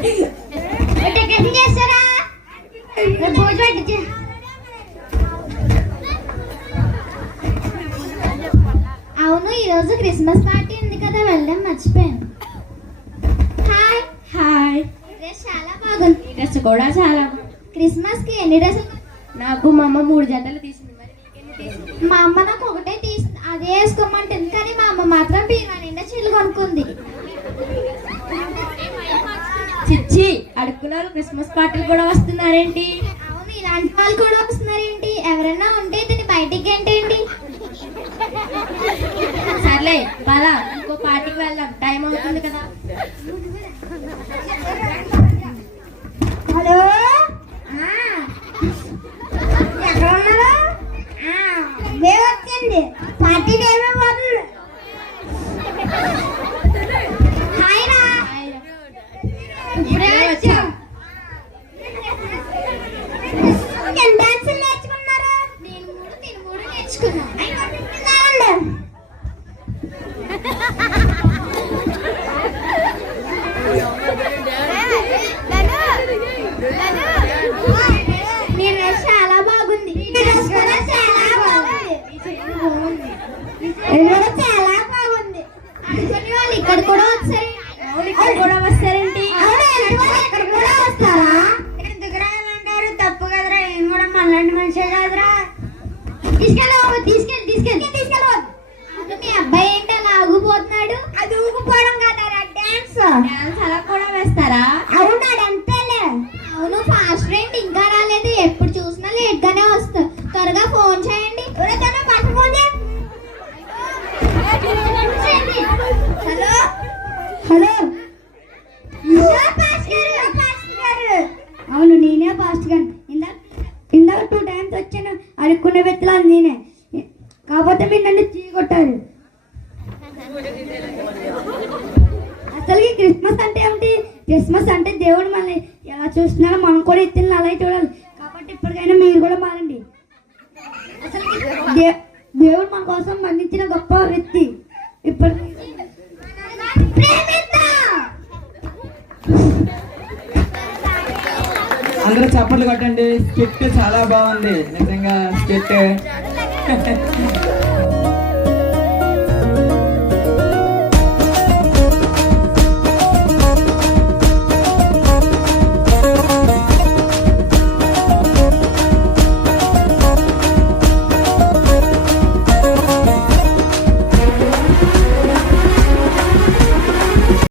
అవును, ఈరోజు Christmas party ఉంది కదా, వెళ్ళడం మర్చిపోయాను. Hi hi. డ్రెస్ చాలా బాగుంది. డ్రెస్ కూడా చాలా. క్రిస్మస్ కి ఎన్ని డ్రెస్సులు? నాకు మా అమ్మ 3 జతలు తీసింది. మరి నీకెన్ని తీసింది? మా అమ్మ నాకు ఒకటే తీసింది, అదే వేసుకోమంటుంది. కానీ మా అమ్మ మాత్రం పీరా నిండా చీరలు కొనుక్కుంది. చిచ్చి, అడుక్కున్నారు క్రిస్మస్ పార్టీలు కూడా వస్తున్నారేంటి? అవును, ఇలాంటి వాళ్ళు కూడా వస్తున్నారేంటి? ఎవరైనా ఉంటే దీన్ని బయటికి ఏంటండి? సర్లే పద, ఇంకో పార్టీకి వెళ్దాం, టైం అవుతుంది కదా. హలో, ఎక్కడ ఉన్నారు? మేము వచ్చింది, పార్టీ ఏమైపోతుంది. హాయ్ రా. ఇప్పుడే వచ్చాం. డాన్సులు నేర్చుకున్నారా? నేను మూడు నేర్చుకున్నాను. నీ డ్రెస్ చాలా బాగుంది. చాలా బాగుంది. అనుకునే వాళ్ళు ఇక్కడ కూడా వచ్చారు. ఇక్కడ కూడా వస్తారేంటి? ఇక్కడ కూడా వస్తారా? ఎందుకు రాయాలంటారు? తప్పు కదరా, ఏం కూడా మళ్ళీ మనిషే కాదురా. తీసుకెళ్ళవద్దు. మీ అబ్బాయి ఏంటి అలా ఊగిపోతున్నాడు? అది ఊగిపోవడం కదరా, డాన్స్. డాన్స్ అలా కూడా వేస్తారా? అవునాడు అంతేలే. అవును, ఫాస్ట్ ఫ్రెండ్ ఇంకా రాలేదు. ఎప్పుడు చూసినా లేట్ గానే వస్తా. త్వరగా ఫోన్ చేయండి. ఎవరైనా పట్ట ఫోన్ చేయండి. హలో హలో, అవును నేనే పాస్ట్ గారు. ఇందాక 2 times వచ్చాను. అడుక్కునే వ్యక్తులు అది నేనే. కాకపోతే మీరు నన్ను చీకొట్టారు. అసలు క్రిస్మస్ అంటే ఏమిటి? క్రిస్మస్ అంటే దేవుడు మనల్ని ఎలా చూస్తున్నారో మనం కూడా ఎత్తులను అలాగే చూడాలి. కాబట్టి ఇప్పటికైనా మీరు కూడా మారండి. అసలు దేవుడు మన కోసం మరణించిన గొప్ప వ్యక్తి. ఇప్పుడు అందరూ చప్పట్లు కొట్టండి. స్కిట్ చాలా బాగుంది నిజంగా. స్కిట్